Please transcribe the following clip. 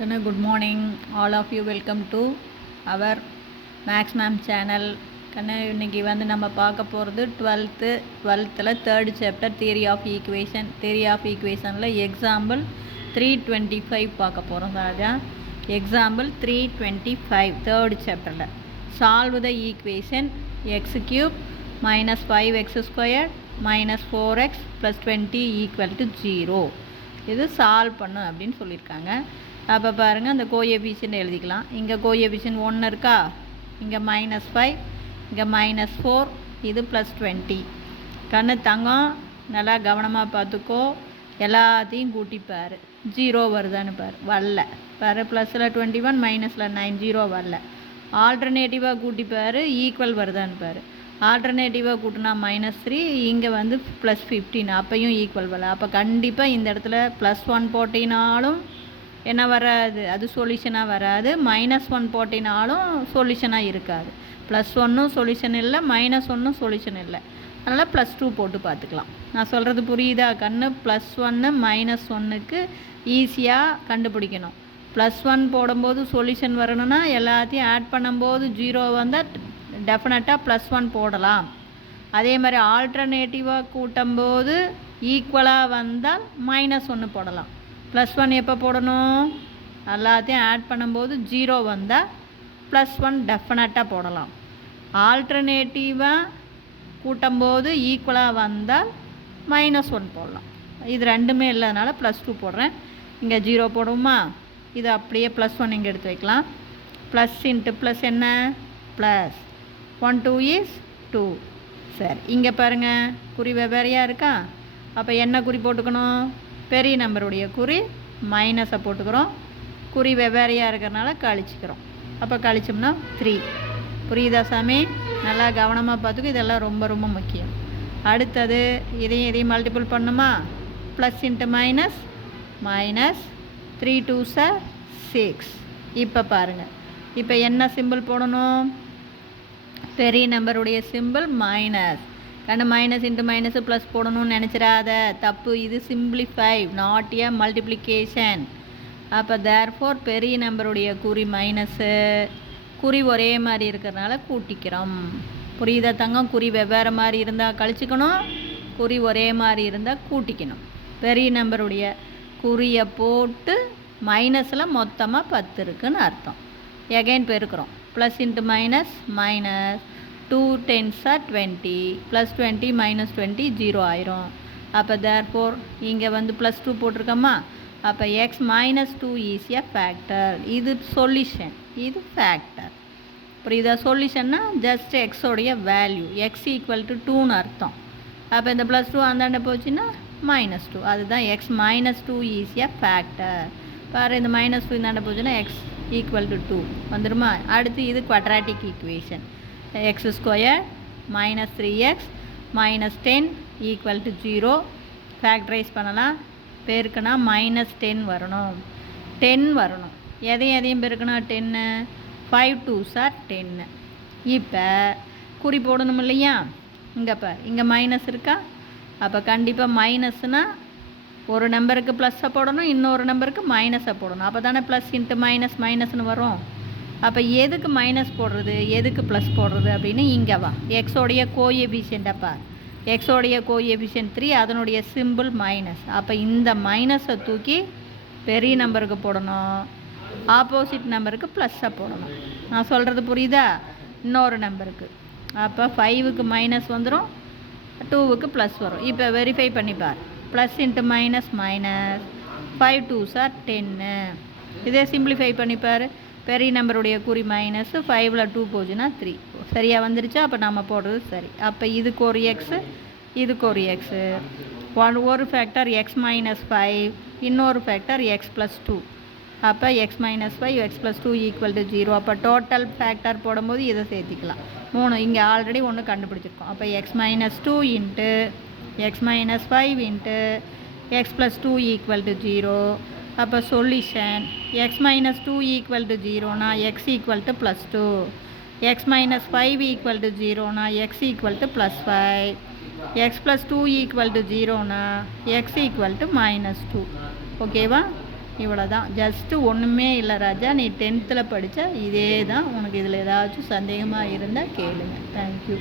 Good morning, all of you. Welcome to our Max Ma'am channel. இன்னைக்கு நம்ம பார்க்க போகிறது 12th third chapter theory of equation example 325 பார்க்க போகிறோம். ராஜா example 325 third chapter solve the equation x cube minus 5x squared minus 4x plus 20 equal to 0. இது solve பண்ணும் அப்படின்னு சொல்லியிருக்காங்க. அப்போ பாருங்கள், அந்த கோஎஃபிஷியன்ட் எழுதிக்கலாம். இங்கே கோஎஃபிஷியன்ட் 1 இருக்கா, இங்கே -5, இங்கே -4, இது +20. கண்ணு தங்கம், நல்லா கவனமாக பார்த்துக்கோ. எல்லாத்தையும் கூட்டிப்பார், 0 வருதான்னு வரல +ல் 21 -ல் 9, 0 வரல. ஆல்டர்னேட்டிவாக கூட்டிப்பார், ஈக்குவல் வருதான்னு ஆல்டர்னேட்டிவாக கூட்டினா -3, இங்கே +15, அப்பையும் ஈக்குவல் வரல. அப்போ கண்டிப்பாக இந்த இடத்துல +1 போட்டினாலும் என்ன வராது, அது சொல்யூஷனாக வராது. -1 போட்டினாலும் சொல்யூஷனாக இருக்காது. +1 சொல்யூஷன் இல்லை, -1 சொல்யூஷன் இல்லை. அதனால் +2 போட்டு பார்த்துக்கலாம். நான் சொல்கிறது புரியுதா கண்ணு? +1 -1க்கு ஈஸியாக கண்டுபிடிக்கணும். +1 போடும்போது சொல்யூஷன் வரணும்னா எல்லாத்தையும் ஆட் பண்ணும்போது 0 வந்தால் டெஃபினட்டாக +1 போடலாம். அதே மாதிரி ஆல்டர்னேட்டிவாக கூட்டும்போது ஈக்குவலாக வந்தால் -1 போடலாம். +1 எப்போ போடணும்? எல்லாத்தையும் ஆட் பண்ணும்போது 0 வந்தால் +1 டெஃபினட்டாக போடலாம். ஆல்டர்னேட்டிவாக கூட்டும்போது ஈக்குவலாக வந்தால் -1 போடலாம். இது ரெண்டுமே இல்லாதனால +2 போடுறேன். இங்கே 0 போடுவோமா? இது அப்படியே +1 இங்கே எடுத்து வைக்கலாம். ப்ளஸ் இன்ட்டு ப்ளஸ் என்ன? Plus 1 2 is 2. சரி, இங்கே பாருங்கள், குறி வெவ்வேறையாக இருக்கா? அப்போ என்ன குறி போட்டுக்கணும்? பெரிய நம்பருடைய குறி மைனஸை போட்டுக்கிறோம். குறி வெவ்வேறையாக இருக்கிறனால கழிச்சிக்கிறோம். அப்போ கழிச்சோம்னா 3. புரியுதா சாமி? நல்லா கவனமாக பார்த்துக்கோ, இதெல்லாம் ரொம்ப ரொம்ப முக்கியம். அடுத்தது இதையும் மல்டிபிள் பண்ணுமா? Plus into minus, -3 2s 6. இப்போ பாருங்கள், இப்போ என்ன சிம்பிள் போடணும்? பெரிய நம்பருடைய சிம்பிள் மைனஸ். கண்ணு மைனஸ் இன்ட்டு மைனஸ் ப்ளஸ் போடணும்னு நினச்சிடாத, தப்பு. இது சிம்பிளிஃபை, நாட் ஏ மல்டிப்ளிகேஷன். அப்போ தேர்ஃபோர் பெரிய நம்பருடைய குறி மைனஸு, குறி ஒரே மாதிரி இருக்கிறனால கூட்டிக்கிறோம். புரியுதா தங்கம்? குறி வெவ்வேறு மாதிரி இருந்தால் கழிச்சிக்கணும், குறி ஒரே மாதிரி இருந்தால் கூட்டிக்கணும். பெரிய நம்பருடைய குறியை போட்டு மைனஸில் மொத்தமாக 10 இருக்குதுன்னு அர்த்தம். எகைன் பெருக்கிறோம். ப்ளஸ் இன்ட்டு மைனஸ், 2 10s 20, +20 -20 0 ஆயிரும். அப்போ தேர்ஃபோர் இங்கே +2 போட்டிருக்கோமா? அப்போ x -2 ஈஸ் எ ஃபேக்டர். இது சொல்யூஷன், இது ஃபேக்டர். புரியுதா? சொல்யூஷன்னா ஜஸ்ட் எக்ஸோடைய வேல்யூ, x = 2ன்னு அர்த்தம். அப்போ இந்த +2 அந்தாண்ட போச்சுன்னா -2, அதுதான் x -2 ஈஸ் எ ஃபேக்டர். பாரு, இந்த -2 இந்தாண்ட போச்சுன்னா x = 2 வந்துடுமா? அடுத்து இது quadratic equation. x squared minus 3x minus 10 equal to 0. Factorise பண்ணலாம். பெருக்குனா -10 வரணும், 10 வரணும். எதையும் பெருக்குனா 10, 5 2s 10. இப்போ குறி போடணும் இல்லையா? இங்கே மைனஸ் இருக்கா? அப்போ கண்டிப்பாக மைனஸ்னால் ஒரு நம்பருக்கு ப்ளஸ்ஸை போடணும், இன்னொரு நம்பருக்கு மைனஸை போடணும். அப்போ தானே ப்ளஸ் இன்ட்டு மைனஸ்னு வரும். அப்போ எதுக்கு மைனஸ் போடுறது, எதுக்கு ப்ளஸ் போடுறது அப்படின்னு இங்கே வா. எக்ஸோடைய கோஎஃபிஷியன்ட்டப்பா, எக்ஸோடைய கோஎஃபிஷியன்ட் 3, அதனுடைய சிம்பிள் மைனஸ். அப்போ இந்த மைனஸை தூக்கி பெரிய நம்பருக்கு போடணும், ஆப்போசிட் நம்பருக்கு ப்ளஸ்ஸை போடணும். நான் சொல்கிறது புரியுதா? இன்னொரு நம்பருக்கு அப்போ 5க்கு மைனஸ் வந்துடும், 2க்கு ப்ளஸ் வரும். இப்போ வெரிஃபை பண்ணிப்பார். Plus into minus, 5 2s 10. இதே சிம்பிளிஃபை பண்ணிப்பார். பெரிய நம்பருடைய குறி மைனஸ், 5ல் 2 போச்சுன்னா 3. சரியாக வந்துருச்சா? அப்போ நம்ம போடுறது சரி. அப்போ இதுக்கு ஒரு எக்ஸு, இதுக்கு ஒரு எக்ஸு. ஒரு ஃபேக்டர் x -5, இன்னொரு ஃபேக்டர் x + 2. அப்போ x -5 x + 2 = 0. அப்போ டோட்டல் ஃபேக்டர் போடும்போது இதை சேர்த்திக்கலாம். 3 இங்கே ஆல்ரெடி ஒன்று கண்டுபிடிச்சிருக்கோம். அப்போ x -2 into x -5 into x + 2 = 0. அப்போ solution x -2 = 0னா x = +2, x -5 = 0னா x = +5, x + 2 = 0னா x = -2. ஓகேவா? இவ்வளோதான். ஜஸ்ட்டு ஒன்றுமே இல்லை ராஜா, நீ 10th படித்த இதே தான். உனக்கு இதில் ஏதாச்சும் சந்தேகமாக இருந்தால் கேளுங்க. தேங்க்யூ.